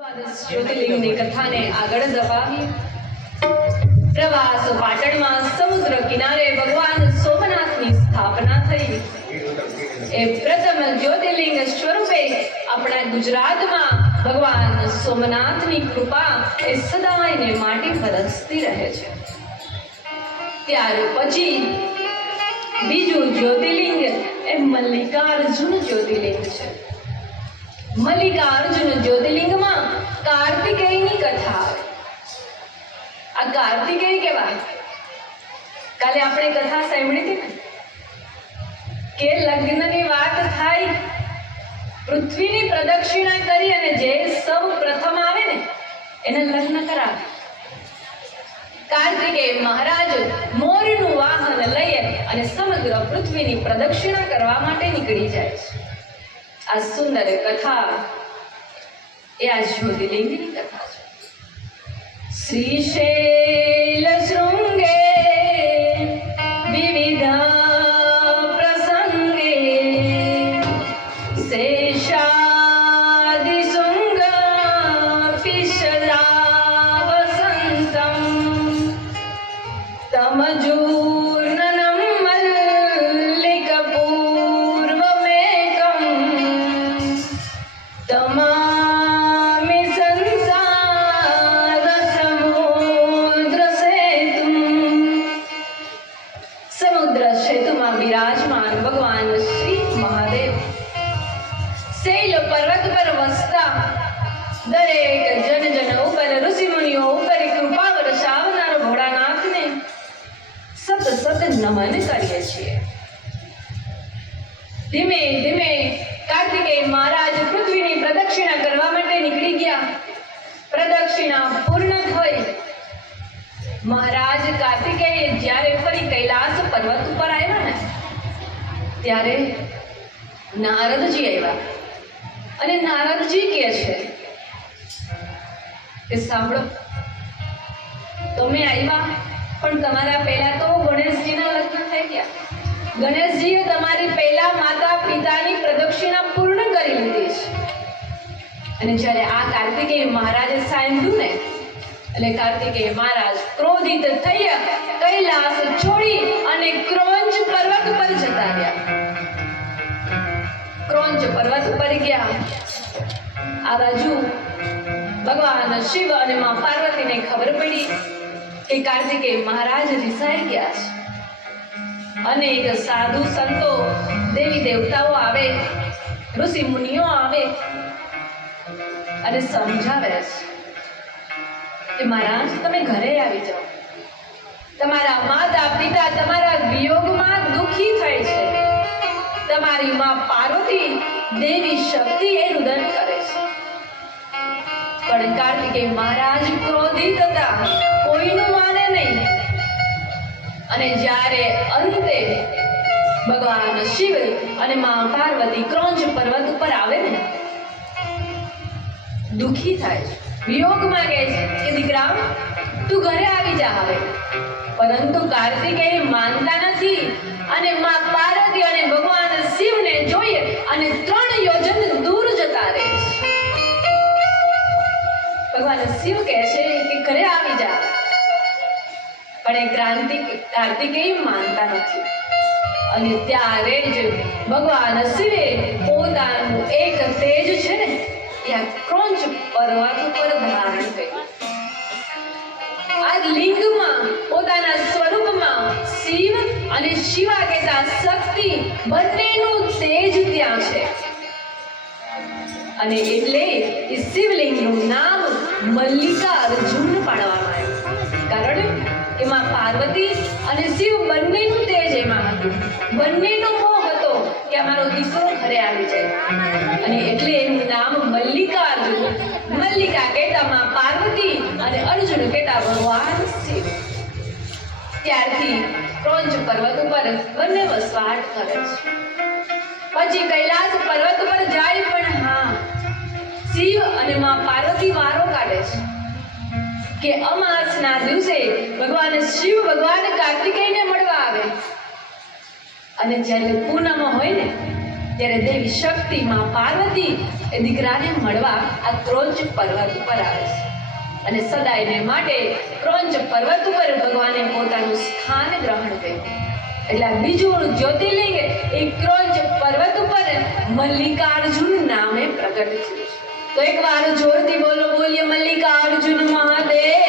જ્યોતિર્લિંગની કથાને આગળ ધપાવીએ. પ્રવાસ પાટણમાં સમુદ્ર કિનારે ભગવાન સોમનાથની સ્થાપના થઈ. એ પ્રથમ જ્યોતિર્લિંગ સ્વરૂપે આપણા ગુજરાતમાં ભગવાન સોમનાથની કૃપા એ સદાયને માટે વરસતી રહે છે. ત્યાર પછી બીજું જ્યોતિર્લિંગ એ મલ્લિકાર્જુન જ્યોતિર્લિંગ છે. મલ્લિકાર્જુન જ્યોતિર્લિંગમાં કાર્તિકેયની કથા આવે. આ કાર્તિકેય કેવા? કાલે આપણે કથા સાંભળી હતી ને કે લગ્નની વાત થાય, પૃથ્વીની પ્રદક્ષિણા કરી અને જે સૌ પ્રથમ આવે ને એને લગ્ન કરાવે. કાર્તિકેય મહારાજ મોરનું વાહન લઈ અને સમગ્ર પૃથ્વીની પ્રદક્ષિણા કરવા માટે નીકળી જાય છે. આ સુંદર કથા એ આ જ્યોતિર્લિંગની કથા છે. શ્રીશૈલ શૃંગે વિવિધ પ્રસંગે શેષાદિ શૃંગ પિશલા વસંતમ તમજૂર્ણનમ મલ્લિક પૂર્વમેકમ તમામિ સંસાર સમુદ્ર સેતુમ. સમુદ્ર સેતુમાં બિરાજમાન ભગવાન શ્રી મહાદેવ શૈલ પર્વત પર વસતા દરેક જન ઉપર, ઋષિ મુનિઓ ઉપર કૃપા વરસાવનાર ભોળાનાથને સતત નમન કરીએ છીએ. ધીમે ધીમે કાર્તિકેય મહારાજ પૃથ્વીની પ્રદક્ષિણા કરવા માટે નીકળી ગયા. પ્રદક્ષિણા પૂર્ણ થઈ. મહારાજ કાર્તિકેય જ્યારે ફરી કૈલાસ પર્વત ઉપર આવ્યા ને ત્યારે નારદજી આવ્યા અને નારદજી કહે છે કે સાંભળો, તમે આવ્યા પણ તમારા પહેલા તો ગણેશજીના લગ્ન થઈ ગયા. ગણેશજીએ તમારી પહેલા માતા પિતાની પ્રદક્ષિણા પૂર્ણ કરી લીધી છે. અને જ્યારે આ કાર્તિકેય મહારાજે સાંભળ્યું ને એટલે કાર્તિકેય મહારાજ ક્રોધિત થઈ કૈલાસ છોડી અને ક્રોંચ પર્વત પર જતા રહ્યા. ક્રોંચ પર્વત પર ગયા. આ બાજુ ભગવાન શિવ અને માં પાર્વતીને ખબર પડી કે કાર્તિકેય મહારાજ રિસાઈ ગયા છે. અનેક સાધુ સંતો, દેવી દેવતાઓ આવે, ઋષિ મુનિઓ આવે અને સમજાવે છે કે મહારાજ તમે ઘરે આવી જાઓ. તમારા માતા પિતા તમારા વિયોગમાં દુઃખી થાય છે. તમારી માં પાર્વતી દેવી શક્તિ એ રુદન કરે છે. પણ કાર્તિકેય મહારાજ ક્રોધિત હતા, કોઈનું માને નહીં. અને જ્યારે અંતે ભગવાન શિવ અને માં પાર્વતી ક્રોંચ પર્વત ઉપર આવે ને દુઃખી થાય છે, વિયોગમાં કહે છે કે દીકરા તું ઘરે આવી જા હવે. પરંતુ કાર્તિકેય માનતા નથી અને માં પાર્વતી અને ભગવાન શિવને જોઈએ અને 3 યોજન દૂર જતા રહે છે. ભગવાન શિવ કહે છે કે ઘરે આવી જા, પણ એ કાર્તિકેય માનતા નથી. અને ત્યારે જ ભગવાન શિવે પોતાનું એક તેજ છે ને એ આ ક્રોંચ પર્વત ઉપર ધારણ કર્યું. આ લિંગમાં પોતાના સ્વરૂપમાં શિવ અને શિવા કહેતા શક્તિ બંનેનું તેજ ત્યાં છે. અને એટલે એ શિવલિંગનું નામ મલ્લિકાર્જુન પાડવામાં આવ્યું. કારણ કે માં પાર્વતી અને શિવ બંનેનું તેજ એમાં હતું. બંનેનો મોહ હતો કે અમારો દીકરો ઘરે આવી જાય. અને એટલે એનું નામ મલ્લિકાર્જુન. મલ્લિકા કહેતા માં પાર્વતી અને અર્જુન કહેતા ભગવાન શિવ. ત્યારથી ક્રોંચ પર્વત ઉપર બંને વસવાટ કરે છે. પછી કૈલાસ પર્વત પર જાય પણ હા, શિવ અને માં પાર્વતી વારો કાઢે છે કે અમાસના દિવસે ભગવાન શિવ ભગવાન કાર્તિકેયને મળવા આવે. અને જ્યારે પૂનમ હોય ને ત્યારે દેવી શક્તિ માં પાર્વતી એ દીકરાને મળવા આ ક્રોંચ પર્વત ઉપર આવે છે અને સદાયને માટે ક્રોંચ પર્વત ઉપર ભગવાને પોતાનું સ્થાન ગ્રહણ કર્યું. એટલે આ બીજું જ્યોતિર્લિંગ એ ક્રોંચ પર્વત ઉપર મલ્લિકાર્જુન નામે પ્રગટ થયું છે. તો એકવાર જોરથી બોલો, બોલીએ મલ્લિકાર્જુન મહાદેવની.